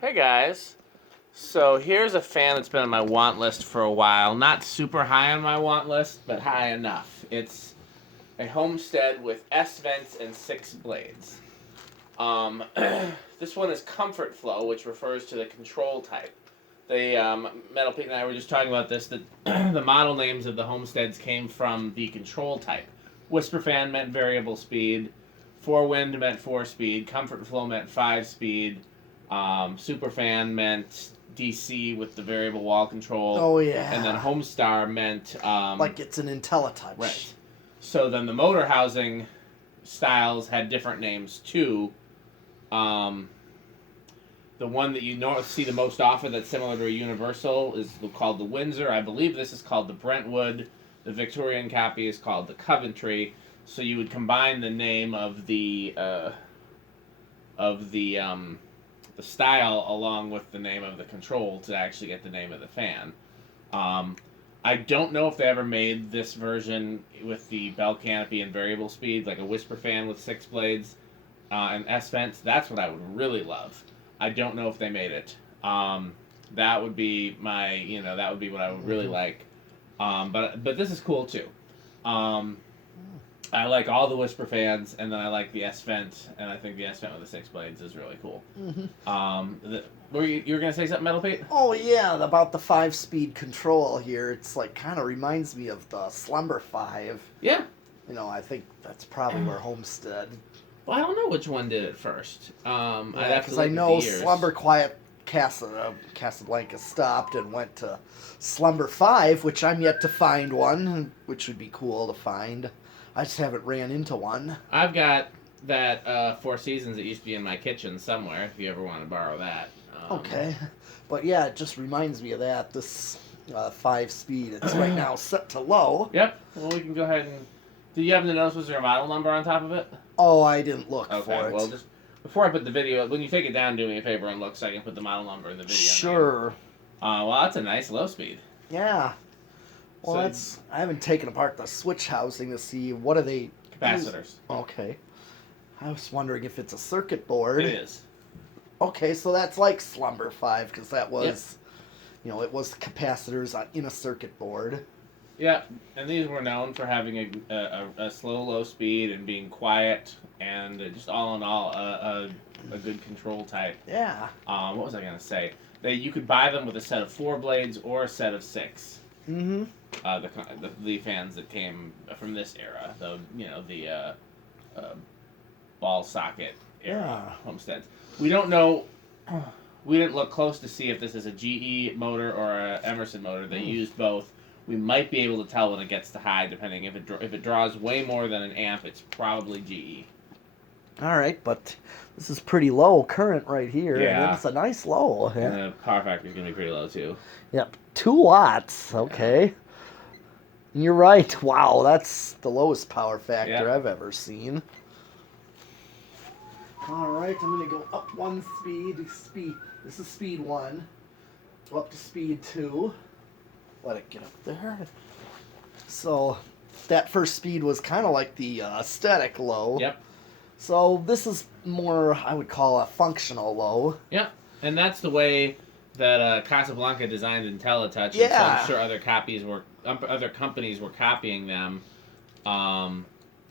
Hey guys. So here's a fan that's been on my want list for a while. Not super high on my want list, but high enough. It's a Homestead with S vents and 6 blades. This one is Comfort Flow, which refers to the control type. Metal Pete and I were just talking about this, that the model names of the Homesteads came from the control type. Whisper Fan meant variable speed, 4Wind meant 4 speed, Comfort Flow meant 5 speed, Super Fan meant DC with the variable wall control. Oh, yeah. And then Homestar meant like it's an IntelliTouch. Right. So then the motor housing styles had different names too. The one that you see the most often that's similar to a Universal is called the Windsor. I believe this is called the Brentwood. The Victorian copy is called the Coventry. So you would combine the name of the style along with the name of the control to actually get the name of the fan. I don't know if they ever made this version with the bell canopy and variable speed, like a Whisper Fan with 6 blades and S vents. That's what I would really love. I don't know if they made it. That would be that would be what I would really like. But this is cool too. I like all the Whisper Fans, and then I like the S vent, and I think the S vent with the 6 blades is really cool. Mm-hmm. You were gonna say something, Metal Pete? Oh yeah, about the 5-speed control here. It's like kind of reminds me of the Slumber 5. Yeah. I think that's probably where Homestead. Well, I don't know which one did it first. Because I know Slumber Quiet Casablanca stopped and went to Slumber 5, which I'm yet to find one, which would be cool to find. I just haven't ran into one. I've got that Four Seasons that used to be in my kitchen somewhere, if you ever want to borrow that. Okay. But yeah, it just reminds me of that. This 5-speed, it's right now set to low. Yep. Well, we can go ahead and... Did you happen to notice, was there a model number on top of it? Oh, I didn't look for it. Okay, well, just before I put the video... When you take it down, do me a favor and look so I can put the model number in the video. Sure. Well, that's a nice low speed. Yeah. Well, I haven't taken apart the switch housing to see what are they... Capacitors. Okay. I was wondering if it's a circuit board. It is. Okay, so that's like Slumber 5, because that was, it was capacitors in a circuit board. Yeah, and these were known for having a slow, low speed and being quiet, and just all in all, a good control type. Yeah. What was I going to say? You could buy them with a set of 4 blades or a set of 6. Mm-hmm. The fans that came from this era, the ball socket era Homesteads. We don't know. We didn't look close to see if this is a GE motor or a Emerson motor. They used both. We might be able to tell when it gets to high, depending if it draws way more than an amp. It's probably GE. All right, but this is pretty low current right here. Yeah, and it's a nice low. Yeah. And the power factor is gonna be pretty low too. Yep, 2 watts. Okay. Yeah. You're right. Wow, that's the lowest power factor I've ever seen. All right, I'm going to go up 1 speed. This is speed 1. Go up to speed 2. Let it get up there. So that first speed was kind of like the static low. Yep. So this is more, I would call a functional low. Yep. And that's the way that Casablanca designed IntelliTouch. Yeah. So I'm sure other companies were copying them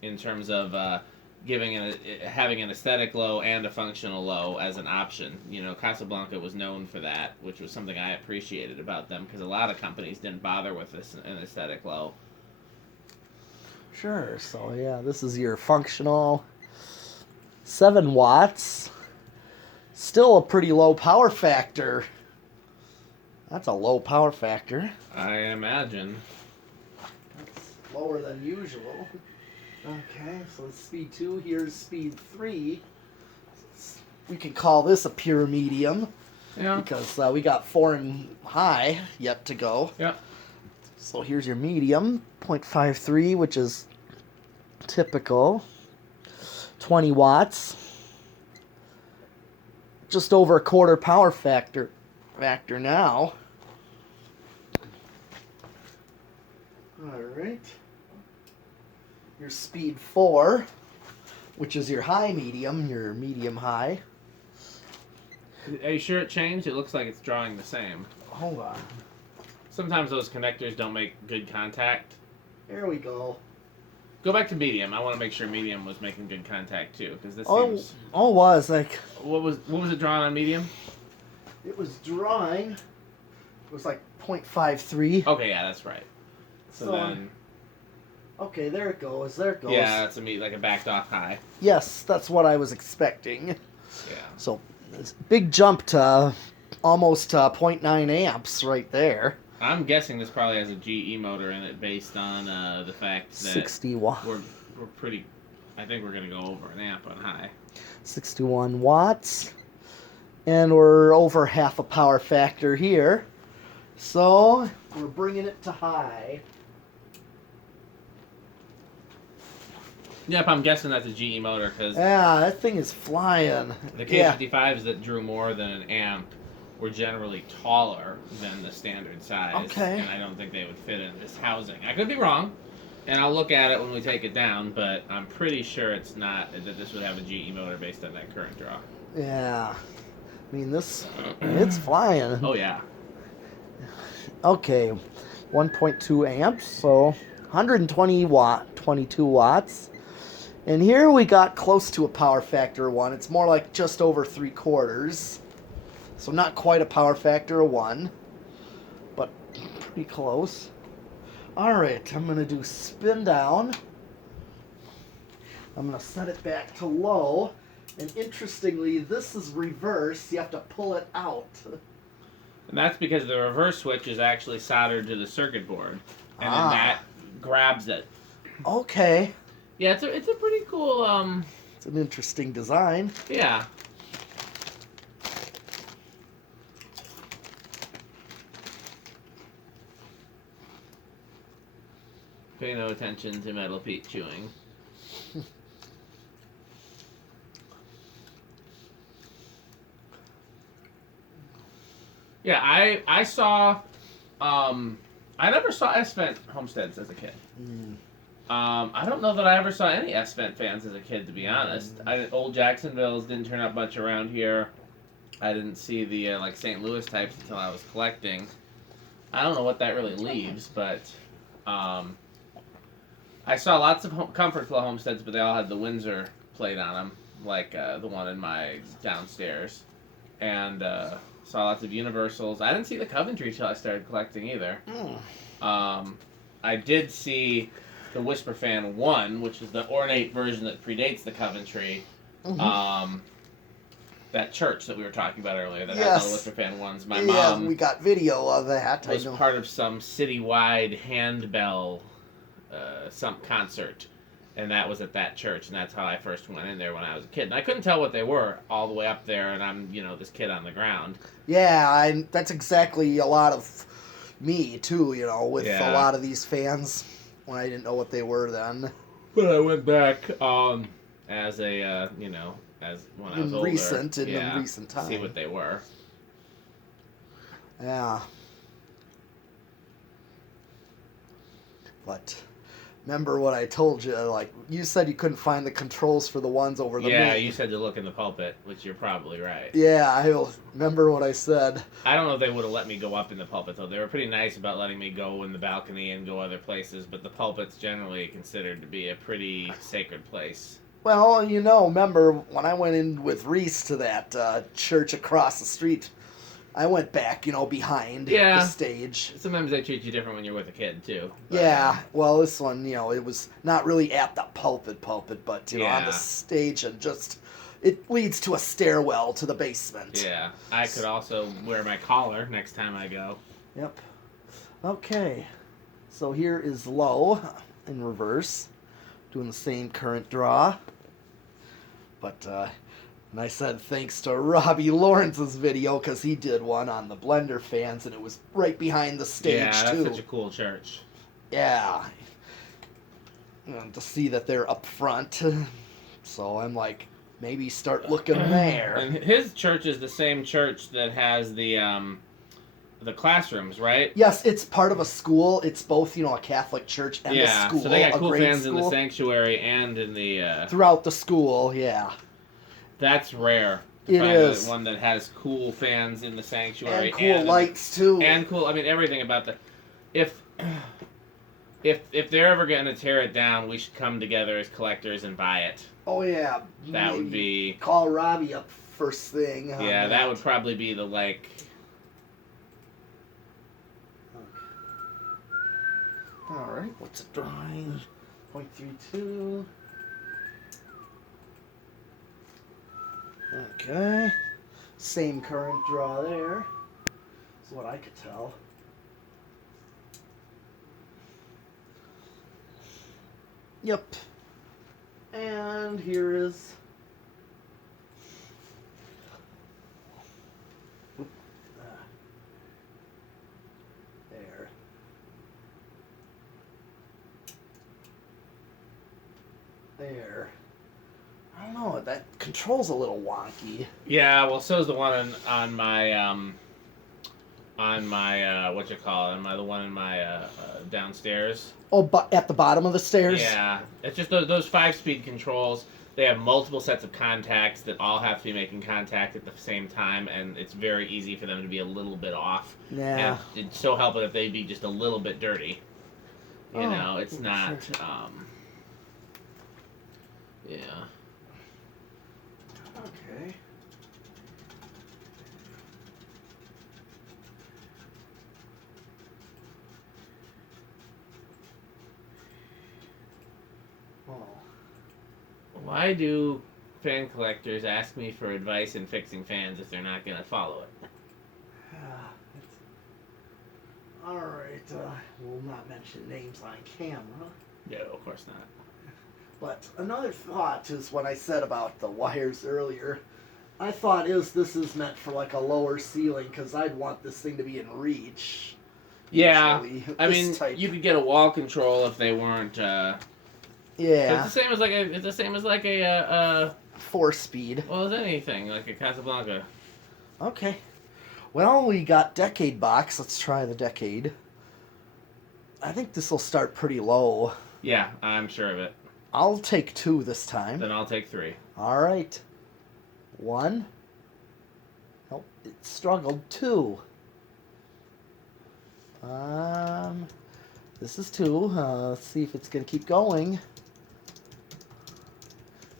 in terms of having an aesthetic low and a functional low as an option. Casablanca was known for that, which was something I appreciated about them, because a lot of companies didn't bother with an aesthetic low. Sure. So yeah, this is your functional 7 watts. Still a pretty low power factor. That's a low power factor. I imagine. That's lower than usual. Okay, so it's speed 2. Here's speed 3. We can call this a pure medium. Yeah. Because we got 4 and high yet to go. Yeah. So here's your medium, 0.53, which is typical. 20 watts. Just over a quarter power factor now. All right. Your speed 4, which is your high medium, your medium high. Are you sure it changed? It looks like it's drawing the same. Hold on. Sometimes those connectors don't make good contact. Here we go. Go back to medium. I want to make sure medium was making good contact too, because this seems. Was like. What was it drawn on medium? It was drawing. It was like 0.53. Okay, yeah, that's right. So then. Okay, there it goes. There it goes. Yeah, that's like a backed off high. Yes, that's what I was expecting. Yeah. So, big jump to almost 0.9 amps right there. I'm guessing this probably has a GE motor in it based on the fact that 60 watt. we're pretty. I think we're gonna go over an amp on high. 61 watts, and we're over half a power factor here. So we're bringing it to high. Yep, I'm guessing that's a GE motor because Yeah, that thing is flying. the K55s that drew more than an amp were generally taller than the standard size. Okay. And I don't think they would fit in this housing. I could be wrong, and I'll look at it when we take it down, but I'm pretty sure it's not, that this would have a GE motor based on that current draw. Yeah. I mean, it's flying. Oh, yeah. Okay, 1.2 amps, so 120 watt, 22 watts. And here we got close to a power factor of 1. It's more like just over 3/4. So not quite a power factor of 1, but pretty close. All right, I'm going to do spin down. I'm going to set it back to low. And interestingly, this is reverse. You have to pull it out. And that's because the reverse switch is actually soldered to the circuit board. And then that grabs it. Okay. Yeah, it's a pretty cool, It's an interesting design. yeah. Pay no attention to Metal Pete chewing. Yeah, I saw, I never saw S-Vent Homesteads as a kid. I don't know that I ever saw any S-Vent fans as a kid, to be honest. Old Jacksonville's didn't turn up much around here. I didn't see the like St. Louis types until I was collecting. I don't know what that really leaves, but I saw lots of Comfort Flow Homesteads, but they all had the Windsor plate on them, like the one in my downstairs. And saw lots of Universals. I didn't see the Coventry till I started collecting either. I did see the Whisper Fan 1, which is the ornate version that predates the Coventry. That church that we were talking about earlier that has all the Whisper Fan 1s. My mom we got video of that. was part of some citywide handbell some concert, and that was at that church, and that's how I first went in there when I was a kid. And I couldn't tell what they were all the way up there, and I'm, this kid on the ground. Yeah, that's exactly a lot of me, too, with a lot of these fans, when I didn't know what they were then. But I went back as a, as when I was older. In recent time. See what they were. Yeah. But remember what I told you? Like, you said you couldn't find the controls for the ones over the Yeah, main. you said to look in the pulpit, which you're probably right. Yeah, I remember what I said. I don't know if they would have let me go up in the pulpit, though. They were pretty nice about letting me go in the balcony and go other places, but the pulpit's generally considered to be a pretty sacred place. Well, remember when I went in with Reese to that church across the street, I went back, behind the stage. Sometimes they treat you different when you're with a kid, too. But, yeah, well, this one, it was not really at the pulpit, but, on the stage, and just, it leads to a stairwell to the basement. Yeah, I could also wear my collar next time I go. Yep. Okay, so here is low in reverse, doing the same current draw. But, and I said thanks to Robbie Lawrence's video, because he did one on the Blender fans, and it was right behind the stage, yeah, that's too. Such a cool church. Yeah. To see that they're up front. So I'm like, maybe start looking there. And his church is the same church that has the classrooms, right? Yes, it's part of a school. It's both, a Catholic church and a school. So they got cool fans school. in the sanctuary and in the... throughout the school, yeah. That's rare. It Find is. one that has cool fans in the sanctuary And cool lights too. and cool. I mean, everything about the. If if they're ever going to tear it down, we should come together as collectors and buy it. Oh yeah. That would be. Call Robbie up first thing. Yeah, that would probably be the like. All right. What's it drawing? 0.32. Okay. Same current draw there. Is what I could tell. Yep. And here is. There. There. I don't know. That control's a little wonky. Yeah, well, so's the one on my what you call it? The one in my downstairs. Oh, but at the bottom of the stairs. Yeah, it's just those 5-speed controls. They have multiple sets of contacts that all have to be making contact at the same time, and it's very easy for them to be a little bit off. Yeah. And it's so helpful if they be just a little bit dirty. You Oh, know, it's not. sure. Yeah. Okay. Oh. Why do fan collectors ask me for advice in fixing fans if they're not going to follow it? All right. We'll not mention names on camera. No, of course not. But another thought is what I said about the wires earlier. I thought this is meant for like a lower ceiling because I'd want this thing to be in reach. Yeah, usually. I This mean, type. you could get a wall control if they weren't. Yeah. It's the same as like a 4-speed. well, as anything like a Casablanca. Okay. Well, we got decade box. Let's try the decade. I think this will start pretty low. Yeah, I'm sure of it. I'll take 2 this time. Then I'll take 3. All right. 1. Nope, it struggled. 2. This is 2. Let's see if it's gonna keep going.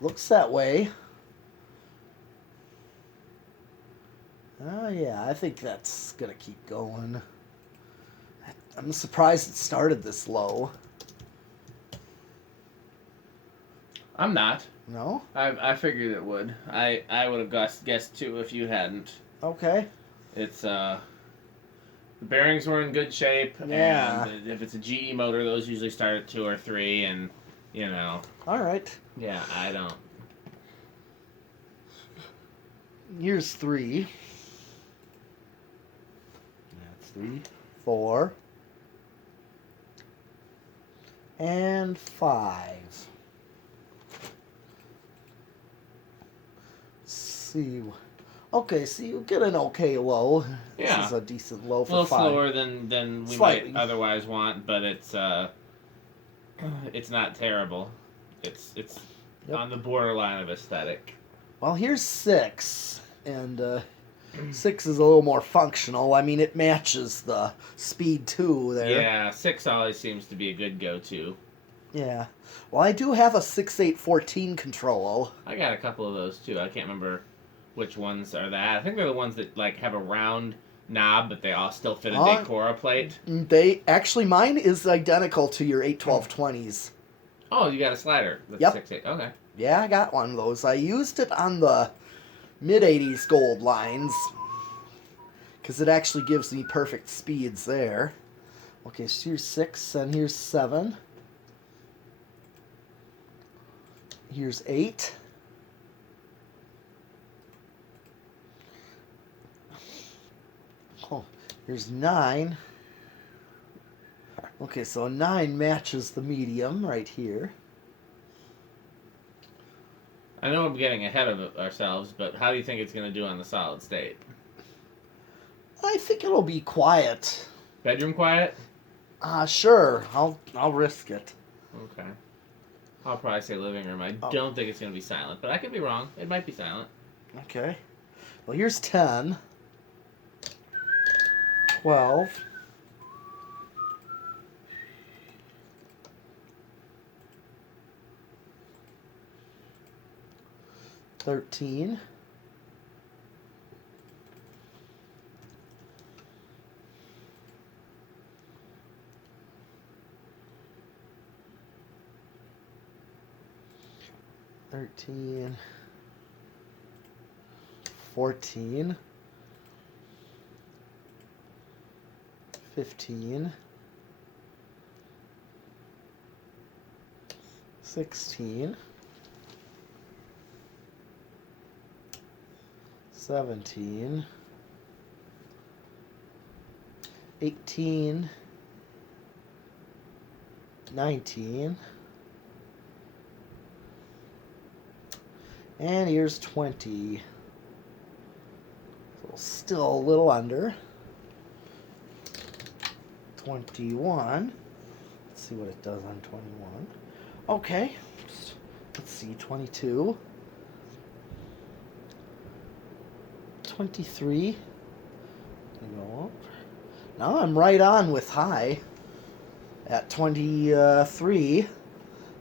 Looks that way. Oh yeah, I think that's gonna keep going. I'm surprised it started this low. I'm not. No? I figured it would. I would have guessed 2 if you hadn't. Okay. It's the bearings were in good shape. Yeah. And if it's a GE motor, those usually start at 2 or 3, and you know. All right. Yeah, I don't. Here's 3. That's 3. 4. And 5. See. Okay, so you get an okay low. Yeah. This is a decent low A for little 5. slower than we Slightly. might otherwise want, but it's not terrible. It's Yep. on the borderline of aesthetic. Well, here's 6, and 6 is a little more functional. I mean, it matches the speed 2 there. Yeah, 6 always seems to be a good go-to. Yeah. Well, I do have a 6814 control. I got a couple of those too. I can't remember which ones are that. I think they're the ones that like have a round knob, but they all still fit a Decora plate. They actually, mine is identical to your 81220s. Oh, you got a slider. That's Yep. 6/8. Okay. Yeah, I got one of those. I used it on the mid-80s gold lines because it actually gives me perfect speeds there. Okay, so here's 6 and here's 7. Here's 8. Oh, here's 9. Okay, so 9 matches the medium right here. I know I'm getting ahead of ourselves, but how do you think it's going to do on the solid state? I think it'll be quiet. Bedroom quiet? Sure. I'll risk it. Okay. I'll probably say living room. I don't think it's going to be silent, but I could be wrong. It might be silent. Okay. Well, here's 10, 12, 13, 13, 14, 15, 16, 17, 18, 19, and here's 20. So still a little under. 21. Let's see what it does on 21. Okay. Let's see, 22. 23. Go up. Now I'm right on with high at 23.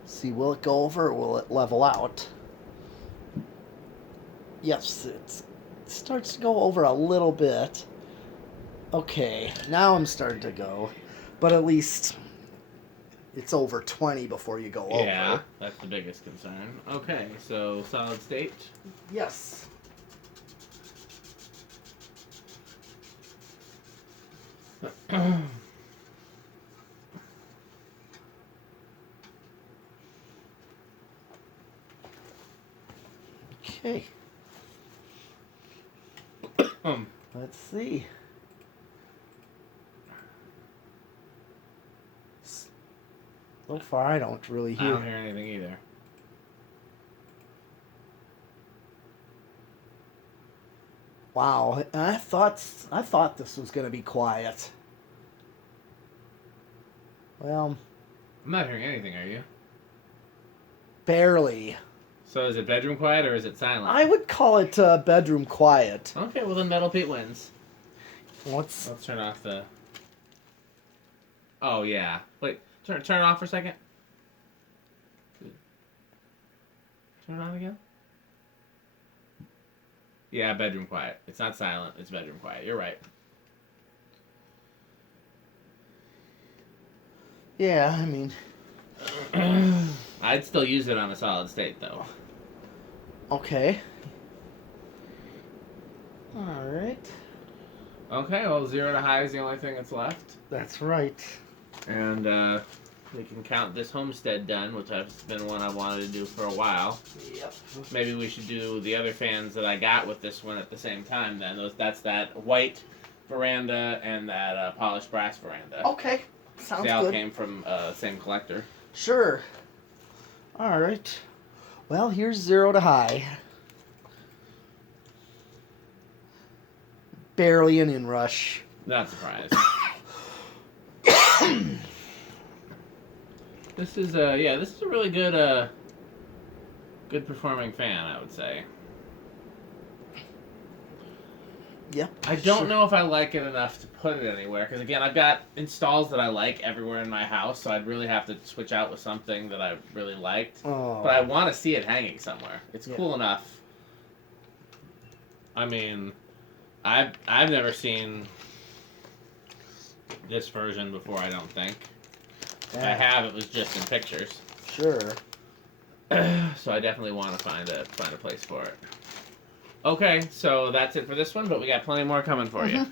See, will it go over or will it level out? Yes, it starts to go over a little bit. Okay, now I'm starting to go. But at least it's over 20 before you go over. Yeah, that's the biggest concern. Okay, so solid state. Yes. Okay. Let's see. So far, I don't really I hear. don't hear anything either. Wow, I thought this was gonna be quiet. Well, I'm not hearing anything, are you? barely. So is it bedroom quiet or is it silent? I would call it bedroom quiet. Okay, well then Metal Pete wins. Let's. Let's turn off the... Oh, yeah. Wait, turn it off for a second. Turn it on again? Yeah, bedroom quiet. It's not silent, it's bedroom quiet. You're right. Yeah, I mean. I'd still use it on a solid state, though. Okay. All right. Okay, well, 0 to high is the only thing that's left. That's right. And we can count this Homestead done, which has been one I wanted to do for a while. Yep. Maybe we should do the other fans that I got with this one at the same time then. That's that white veranda and that polished brass veranda. Okay. Sounds They all good. came from same collector. Sure. All right. Well, here's 0 to high. Barely an inrush. Not surprised. This is a really good good performing fan, I would say. Yep. I don't know if I like it enough to put it anywhere because again, I've got installs that I like everywhere in my house, so I'd really have to switch out with something that I really liked. Oh. But I want to see it hanging somewhere. It's Yeah. cool enough. I mean, I've never seen this version before. I don't think. If I have, it was just in pictures. Sure. So I definitely want to find a place for it. Okay, so that's it for this one, but we got plenty more coming for you.